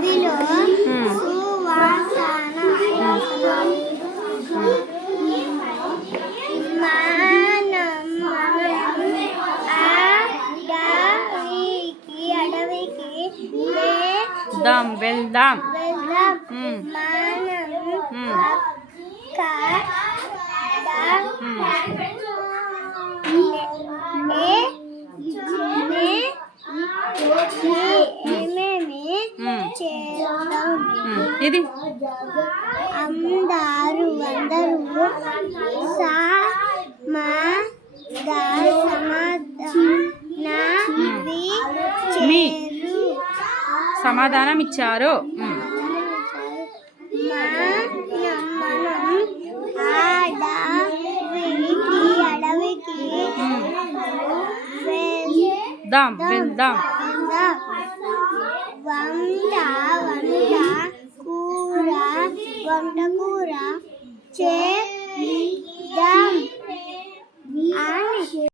అడవిలో సువాసన అడవికి వెళ్దాం ఇది అందరూ సమాధానం ఇచ్చారు. అడవికి వెళ్దాం వంట కూర